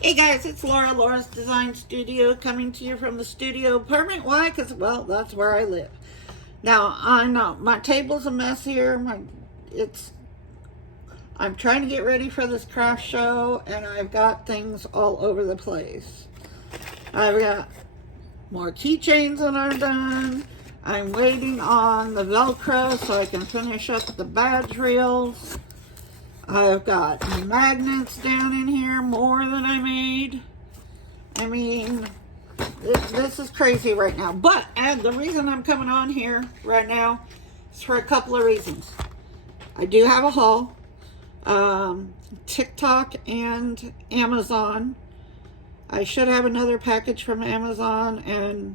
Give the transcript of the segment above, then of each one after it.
Hey guys, it's Laura, Laura's Design Studio, coming to you from the studio apartment. Why? Because, well, that's where I live. Now, I know my table's a mess here. I'm trying to get ready for this craft show, and I've got things all over the place. I've got more keychains than are done. I'm waiting on the Velcro so I can finish up the badge reels. I've got magnets down in here, more than I made. I mean, this is crazy right now. But the reason I'm coming on here right now is for a couple of reasons. I do have a haul. TikTok and Amazon. I should have another package from Amazon, and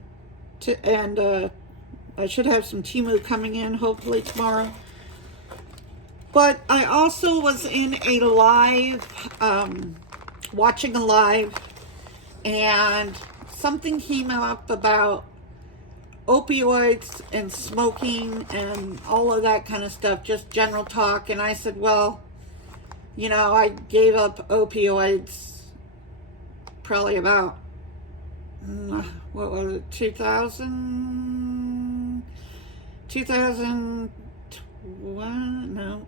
I should have some Temu coming in hopefully tomorrow. But I also was in a live, watching a live, and something came up about opioids and smoking and all of that kind of stuff, just general talk. And I said, well, you know, I gave up opioids probably about, what was it, 2001? No.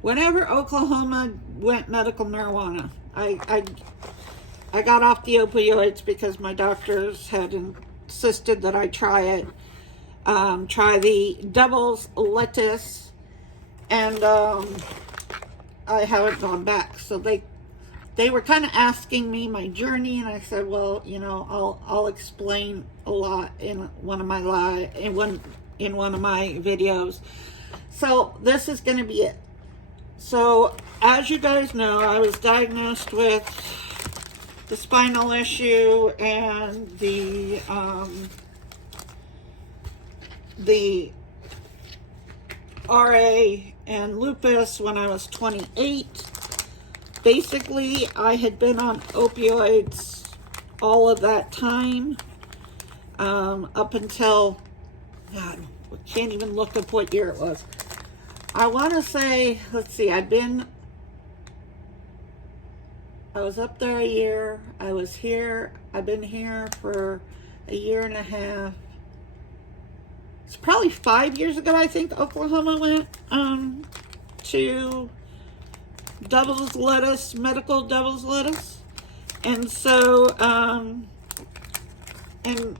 Whenever Oklahoma went medical marijuana, I got off the opioids because my doctors had insisted that I try it. Try the devil's lettuce, and I haven't gone back. So they were kind of asking me my journey, and I said, well, you know, I'll explain a lot in one of my videos. So this is going to be it. So, as you guys know, I was diagnosed with the spinal issue and the RA and lupus when I was 28. Basically, I had been on opioids all of that time, up until, God, I can't even look up what year it was. I want to say, let's see, I was up there a year. I was here. I've been here for a year and a half. It's probably 5 years ago, I think, Oklahoma went to devil's lettuce, medical devil's lettuce. And so, and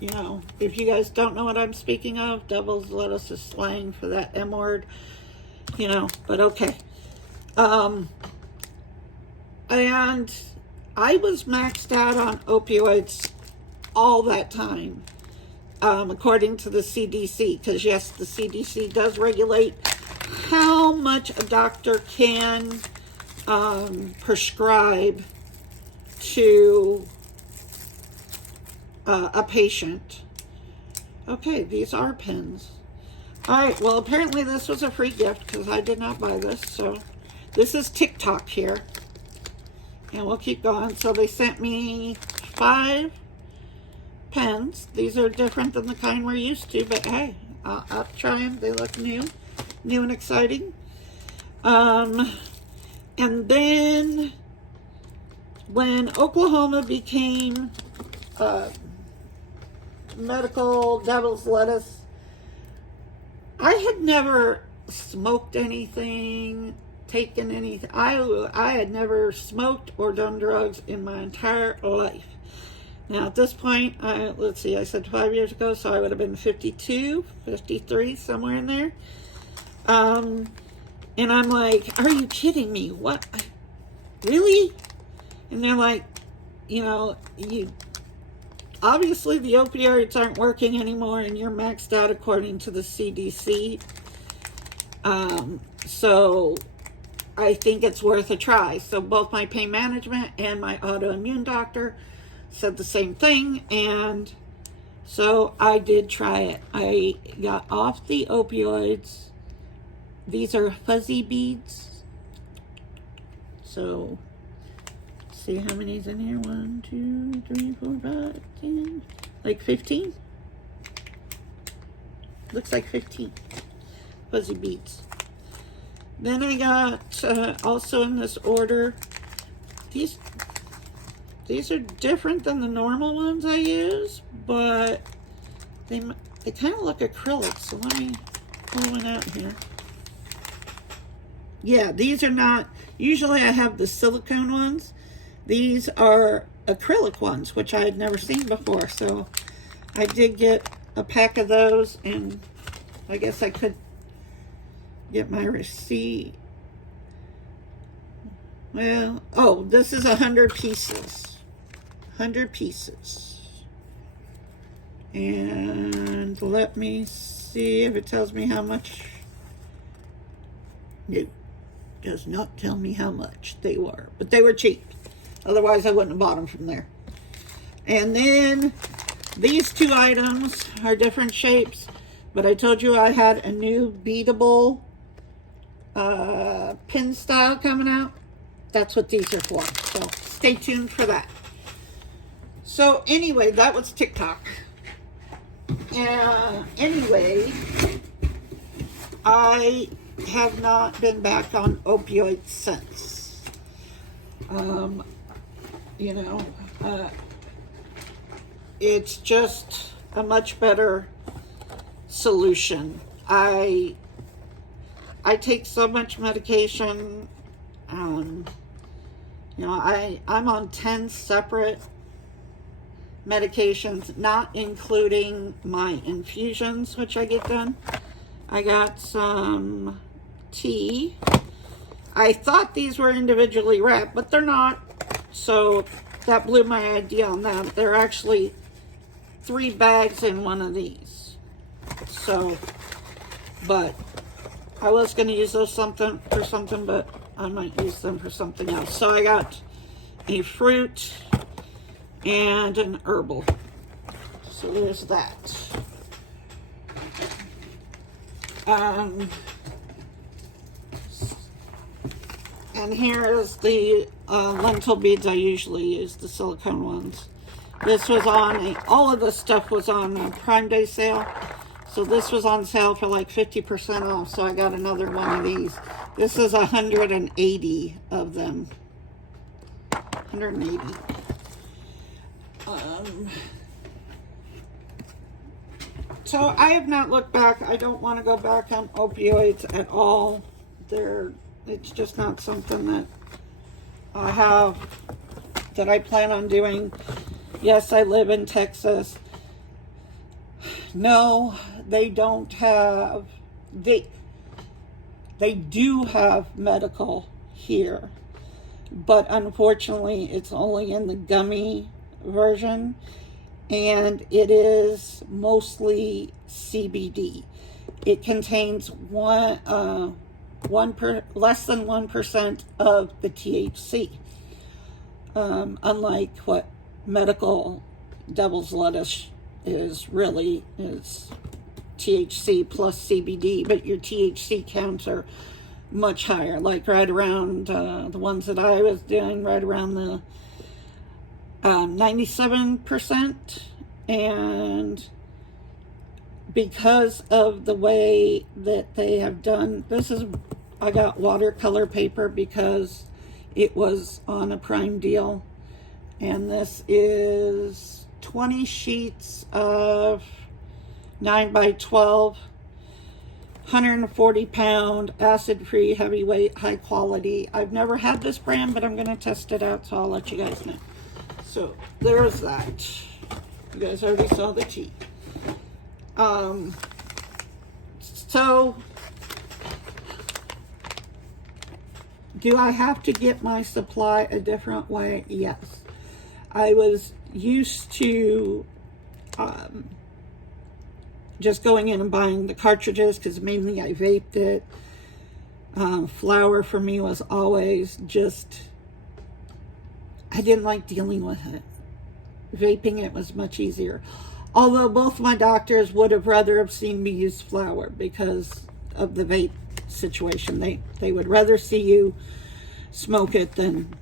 you know, if you guys don't know what I'm speaking of, devil's lettuce is slang for that M word, you know, but okay. And I was maxed out on opioids all that time, according to the CDC, because yes, the CDC does regulate how much a doctor can prescribe to a patient. Okay, these are pens. All right, well, apparently this was a free gift because I did not buy this. So this is TikTok here, and we'll keep going. So they sent me 5 pens. These are different than the kind we're used to, but hey, I'll try them. They look new and exciting. And then when Oklahoma became medical devil's lettuce, I had never smoked anything, taken anything. I had never smoked or done drugs in my entire life. Now at this point, let's see, I said 5 years ago, so I would have been 52, 53, somewhere in there. And I'm like, are you kidding me? What? Really? And they're like, you know, obviously the opioids aren't working anymore and you're maxed out according to the CDC. So I think it's worth a try. So both my pain management and my autoimmune doctor said the same thing. And so I did try it. I got off the opioids. These are fuzzy beads. So see how many's in here. 1, 2, 3, 4, 5, 10. Like 15? Looks like 15 fuzzy beads. Then I got also in this order these are different than the normal ones I use, but they kind of look acrylic. So let me pull one out here. Yeah, these are not, usually I have the silicone ones. These are acrylic ones, which I had never seen before. So I did get a pack of those, and I guess I could get my receipt. Well, oh, this is 100 pieces. 100 pieces. And let me see if it tells me how much. No, does not tell me how much they were, but they were cheap. Otherwise, I wouldn't have bought them from there. And then these two items are different shapes, but I told you I had a new beadable pin style coming out. That's what these are for. So stay tuned for that. So anyway, that was TikTok. Anyway, I have not been back on opioids since. You know, it's just a much better solution. I take so much medication. You know, I'm on 10 separate medications, not including my infusions, which I get done. I got some tea. I thought these were individually wrapped, but they're not. So that blew my idea on that. They're actually 3 bags in one of these. So, but I was going to use those for something, but I might use them for something else. So I got a fruit and an herbal. So there's that. And here is the lentil beads I usually use, the silicone ones. This was on, all of this stuff was on a Prime Day sale. So this was on sale for like 50% off, so I got another one of these. This is 180 of them. 180. So I have not looked back. I don't want to go back on opioids at all. It's just not something that I have, that I plan on doing. Yes, I live in Texas. No, they don't have, they do have medical here, but unfortunately it's only in the gummy version, and it is mostly CBD. It contains less than 1% of the THC, unlike what medical devil's lettuce is THC plus CBD, but your THC counts are much higher, like right around the ones that I was doing, right around the 97%. And because of the way that they have done, I got watercolor paper because it was on a Prime deal, and this is 20 sheets of 9x12, 140 pound, acid-free, heavyweight, high quality. I've never had this brand, but I'm going to test it out, so I'll let you guys know. So there's that. You guys already saw the tea. So do I have to get my supply a different way? Yes. I was used to just going in and buying the cartridges, because mainly I vaped it. Flour for me was always just, I didn't like dealing with it. Vaping it was much easier. Although both my doctors would have rather have seen me use flour because of the vape situation. They would rather see you smoke it than,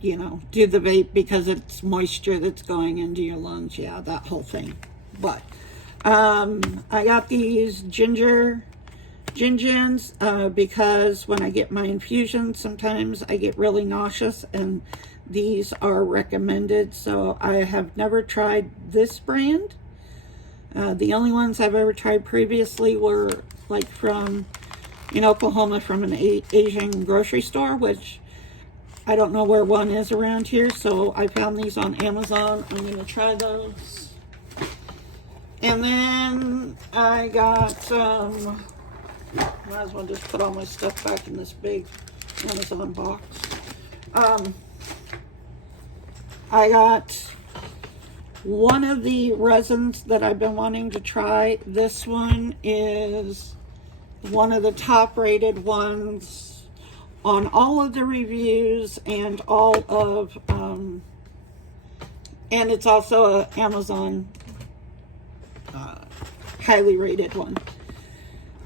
you know, do the vape, because it's moisture that's going into your lungs. Yeah, that whole thing. But I got these gingers because when I get my infusions, sometimes I get really nauseous, and these are recommended. So I have never tried this brand. The only ones I've ever tried previously were like in Oklahoma from an Asian grocery store, which I don't know where one is around here. So I found these on Amazon. I'm going to try those. And then I got, might as well just put all my stuff back in this big Amazon box. I got one of the resins that I've been wanting to try. This one is one of the top rated ones on all of the reviews and all of, and it's also a Amazon highly rated one.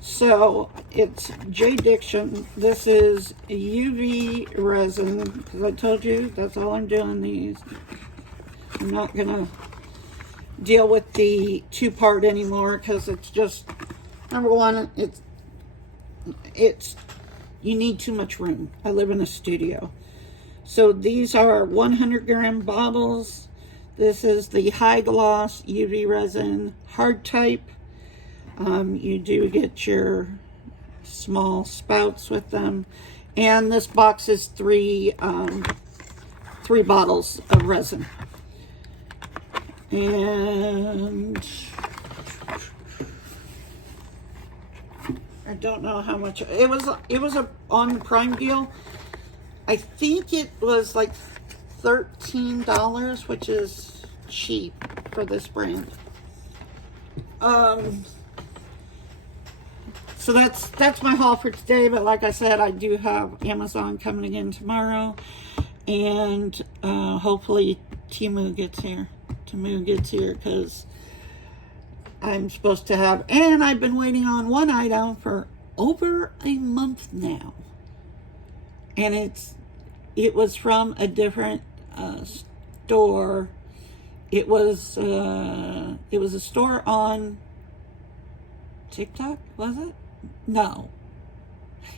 So it's J-Diction. This is UV resin, because I told you that's all I'm doing these. I'm not gonna deal with the two-part anymore, because it's just, number one, it's you need too much room. I live in a studio. So these are 100 gram bottles. This is the high gloss UV resin hard type. You do get your small spouts with them, and this box is three bottles of resin. And I don't know how much it was. It was on the Prime deal. I think it was like $13, which is cheap for this brand. So that's my haul for today. But like I said, I do have Amazon coming in tomorrow, and hopefully Temu gets here. Because I'm supposed to have, and I've been waiting on one item for over a month now, and it was from a different store. It was a store on TikTok, was it? No,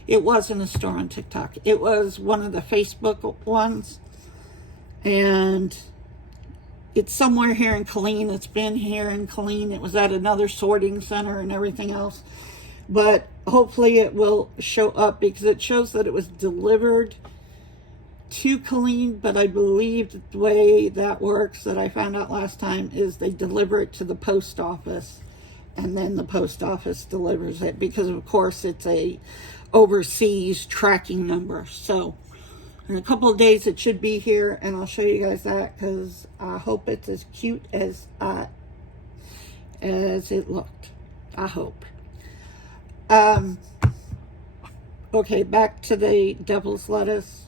it wasn't a store on TikTok. It was one of the Facebook ones, and it's somewhere here in Killeen. It's been here in Killeen. It was at another sorting center and everything else. But hopefully it will show up, because it shows that it was delivered to Killeen. But I believe the way that works, that I found out last time, is they deliver it to the post office, and then the post office delivers it, because of course it's a overseas tracking number. So in a couple of days it should be here, and I'll show you guys that, because I hope it's as cute as it looked. I hope. Okay, back to the devil's lettuce.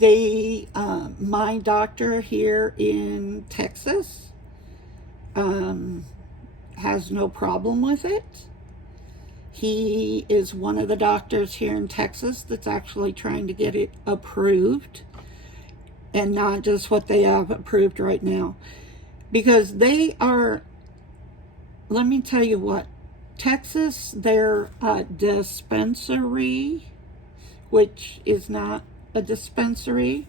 My doctor here in Texas has no problem with it. He is one of the doctors here in Texas that's actually trying to get it approved, and not just what they have approved right now. Because they are, let me tell you what, Texas, their dispensary, which is not a dispensary,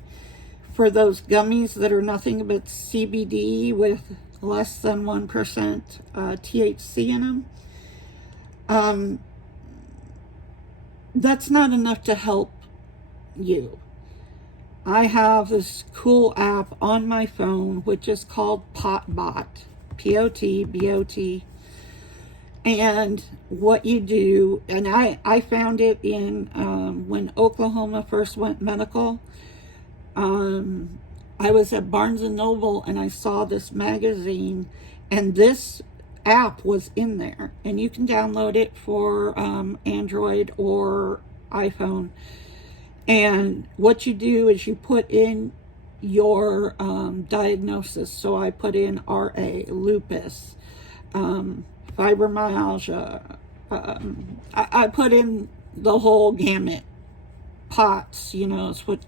for those gummies that are nothing but CBD with less than 1% THC in them. That's not enough to help you. I have this cool app on my phone, which is called PotBot, P-O-T-B-O-T. And what you do, and I found it in, when Oklahoma first went medical. I was at Barnes & Noble, and I saw this magazine, and this app was in there, and you can download it for Android or iPhone. And what you do is you put in your diagnosis. So I put in RA, lupus, fibromyalgia. I put in the whole gamut. POTS, it's what,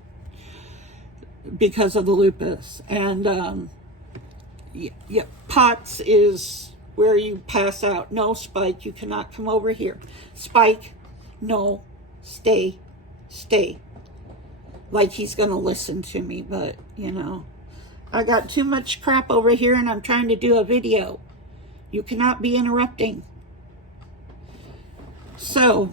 because of the lupus. And yeah, POTS is where you pass out. No, Spike, you cannot come over here. Spike, no, stay. like he's going to listen to me, but, you know, I got too much crap over here and I'm trying to do a video. You cannot be interrupting. So,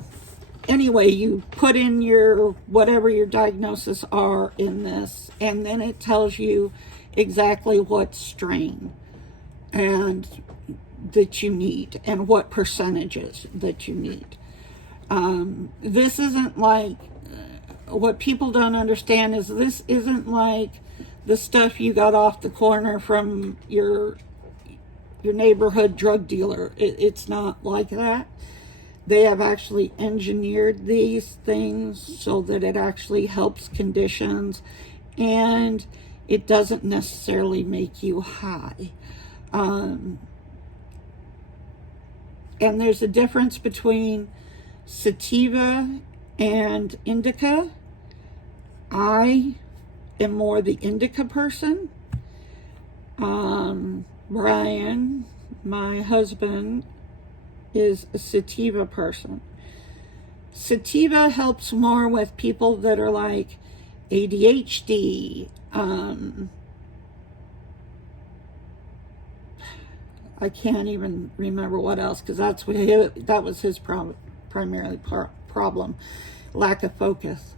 anyway, you put in your, whatever your diagnosis are in this, and then it tells you exactly what strain and that you need and what percentages that you need. This isn't like, what people don't understand is this isn't like the stuff you got off the corner from your neighborhood drug dealer. It's not like that. They have actually engineered these things so that it actually helps conditions, and it doesn't necessarily make you high. And there's a difference between sativa and indica. I am more the indica person. Brian, my husband, is a sativa person. Sativa helps more with people that are like ADHD. I can't even remember what else, because that was his primarily problem, lack of focus.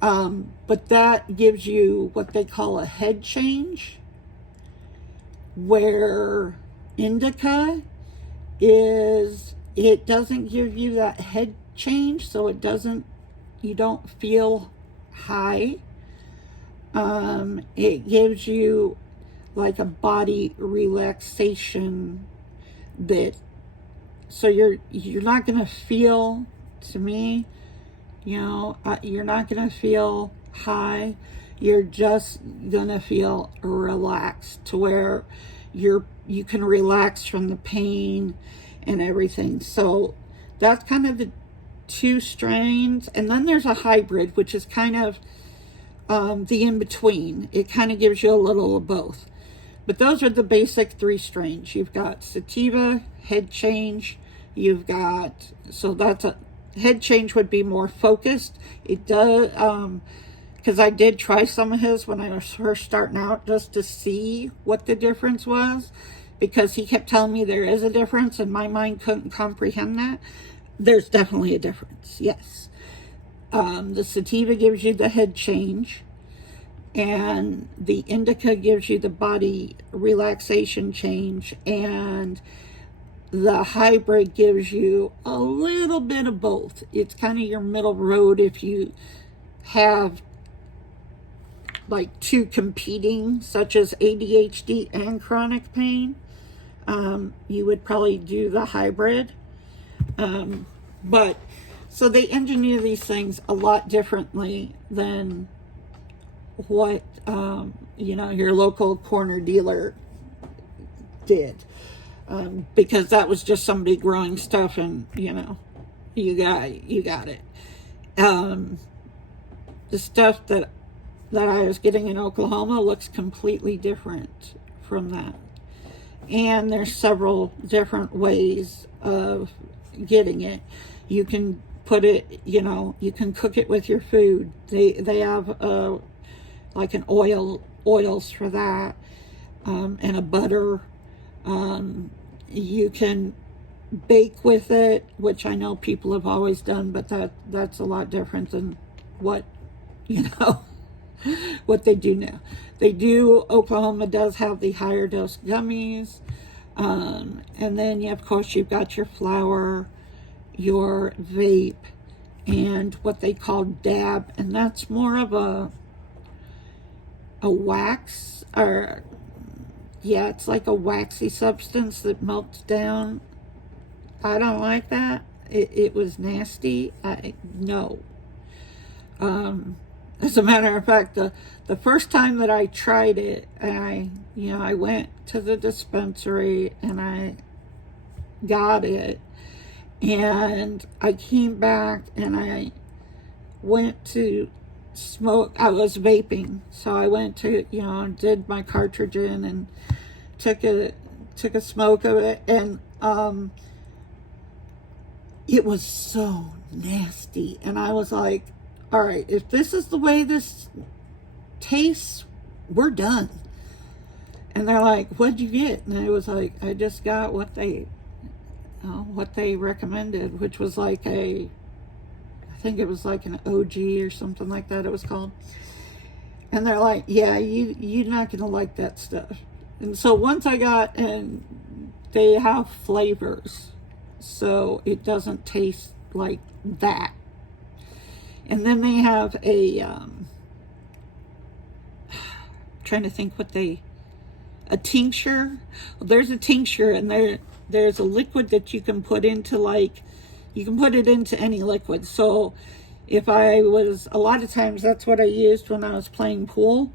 But that gives you what they call a head change, where indica is, it doesn't give you that head change, so you don't feel high. It gives you like a body relaxation bit, so you're not gonna feel, to me, you know, you're not gonna feel high. You're just gonna feel relaxed, to where you can relax from the pain and everything. So that's kind of the two strains. And then there's a hybrid, which is kind of the in-between. It kind of gives you a little of both. But those are the basic three strains. You've got sativa, head change, you've got, so that's a, head change would be more focused. It does, because I did try some of his when I was first starting out, just to see what the difference was, because he kept telling me there is a difference and my mind couldn't comprehend that. There's definitely a difference, yes. The sativa gives you the head change, and the indica gives you the body relaxation change, and the hybrid gives you a little bit of both. It's kind of your middle road if you have like two competing, such as ADHD and chronic pain. You would probably do the hybrid. But so they engineer these things a lot differently than what you know, your local corner dealer did, because that was just somebody growing stuff, and you know, you got it. The stuff that I was getting in Oklahoma looks completely different from that, and there's several different ways of getting it. You can put it, you know, you can cook it with your food. They have like an oils for that, and a butter. You can bake with it, which I know people have always done, but that's a lot different than what, you know, what they do now. Oklahoma does have the higher dose gummies, and then of course you've got your flour, your vape, and what they call dab, and that's more of a wax, or yeah, it's like a waxy substance that melts down. I don't like that. It was nasty. No. As a matter of fact, the first time that I tried it, I went to the dispensary and I got it, and I came back and I went to smoke. I was vaping, so I went to, did my cartridge in and took a smoke of it, and it was so nasty, and I was like, all right, if this is the way this tastes, we're done. And they're like, what'd you get? And I was like, I just got what they recommended, which was like I think it was like an OG or something like that it was called. And they're like, yeah, you're not gonna like that stuff. And so once I got, and they have flavors, so it doesn't taste like that. And then they have a trying to think what a tincture. Well, there's a tincture, and there's a liquid that you can put into, like, you can put it into any liquid. So if a lot of times that's what I used when I was playing pool,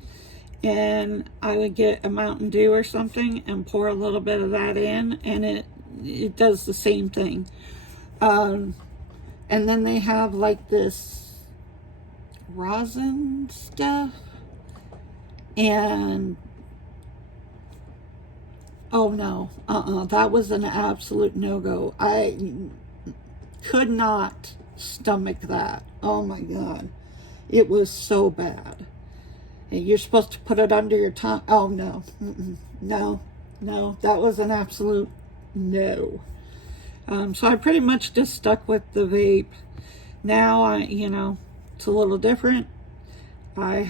and I would get a Mountain Dew or something and pour a little bit of that in, and it does the same thing. And then they have like this rosin stuff, and oh no, that was an absolute no-go. I could not stomach that. Oh my God, it was so bad. And you're supposed to put it under your tongue. Oh no, no, that was an absolute no. So I pretty much just stuck with the vape. Now it's a little different. I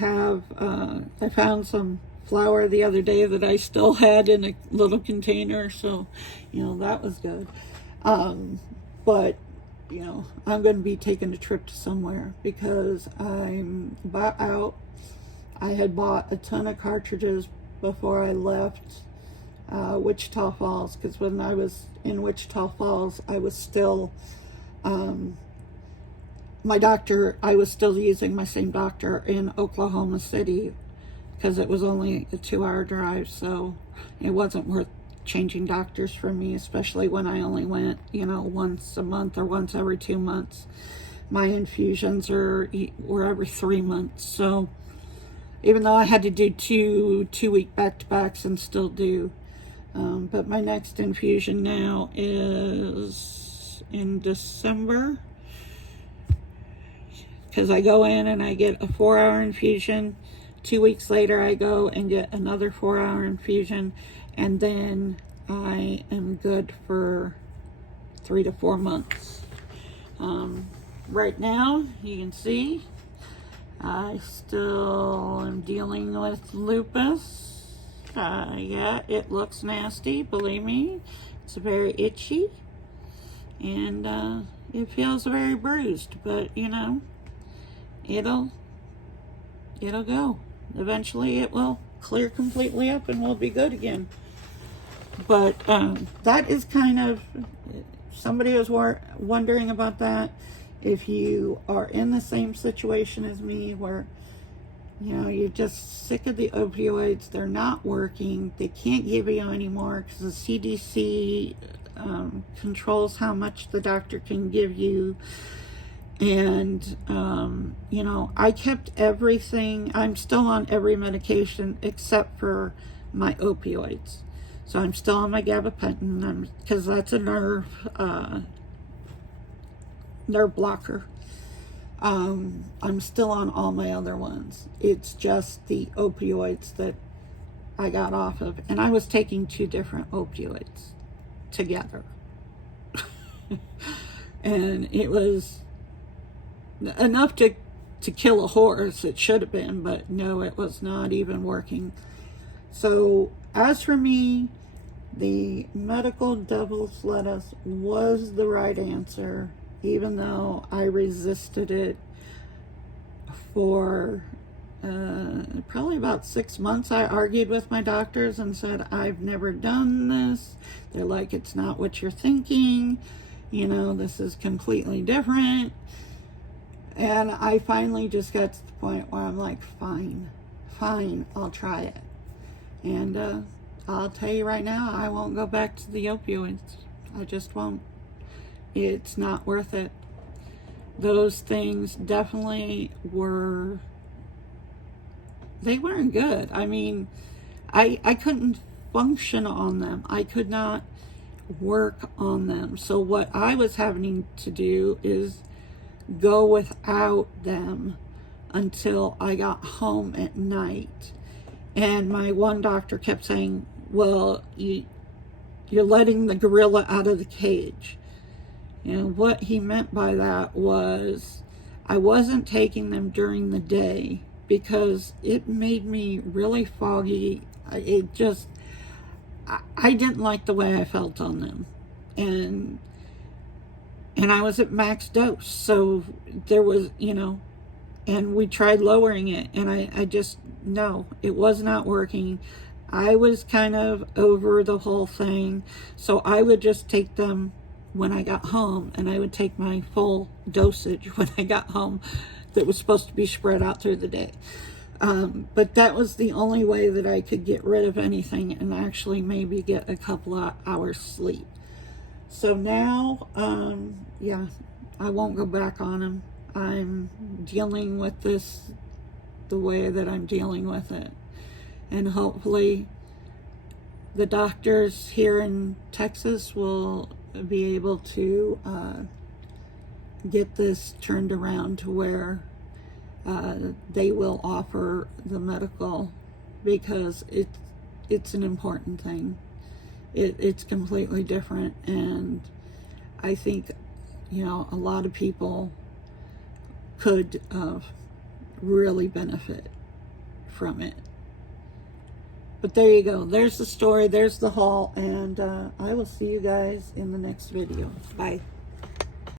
found some flour the other day that I still had in a little container, so that was good. But I'm going to be taking a trip to somewhere because I'm about out. I had bought a ton of cartridges before I left Wichita Falls, because when I was in Wichita Falls, I was still I was still using my same doctor in Oklahoma City, because it was only a 2-hour drive, so it wasn't worth changing doctors for me, especially when I only went, once a month or once every 2 months. My infusions were every 3 months, so even though I had to do two-week back-to-backs and still do. But my next infusion now is in December, because I go in and I get a 4-hour infusion. 2 weeks later, I go and get another 4-hour infusion, and then I am good for 3 to 4 months. Right now, you can see I still am dealing with lupus. Yeah, it looks nasty, believe me. It's very itchy, and it feels very bruised, but it'll go. Eventually it will clear completely up and we'll be good again. But that is kind of, somebody was wondering about that. If you are in the same situation as me, where you're just sick of the opioids, they're not working, they can't give you anymore because the CDC controls how much the doctor can give you. And I kept everything. I'm still on every medication except for my opioids. So I'm still on my gabapentin, because that's a nerve blocker. I'm still on all my other ones. It's just the opioids that I got off of, and I was taking 2 different opioids together. And it was enough to kill a horse. It should have been, but no, it was not even working. So as for me, the medical devil's lettuce was the right answer, even though I resisted it for probably about 6 months. I argued with my doctors and said, I've never done this. They're like, it's not what you're thinking. This is completely different. And I finally just got to the point where I'm like, fine, I'll try it. And I'll tell you right now, I won't go back to the opioids. I just won't. It's not worth it. Those things definitely they weren't good. I mean, I couldn't function on them. I could not work on them. So what I was having to do is go without them until I got home at night. And my one doctor kept saying, well, you're letting the gorilla out of the cage. And what he meant by that was I wasn't taking them during the day because it made me really foggy. I didn't like the way I felt on them. And I was at max dose. So there was, and we tried lowering it, and I just, no, it was not working. I was kind of over the whole thing. So I would just take them when I got home, and I would take my full dosage when I got home that was supposed to be spread out through the day. But that was the only way that I could get rid of anything and actually maybe get a couple of hours sleep. So now, yeah, I won't go back on them. I'm dealing with this the way that I'm dealing with it. And hopefully the doctors here in Texas will be able to get this turned around to where they will offer the medical, because it's an important thing. It's completely different, and I think a lot of people could really benefit from it. But there you go. There's the story. There's the haul. And I will see you guys in the next video. Bye.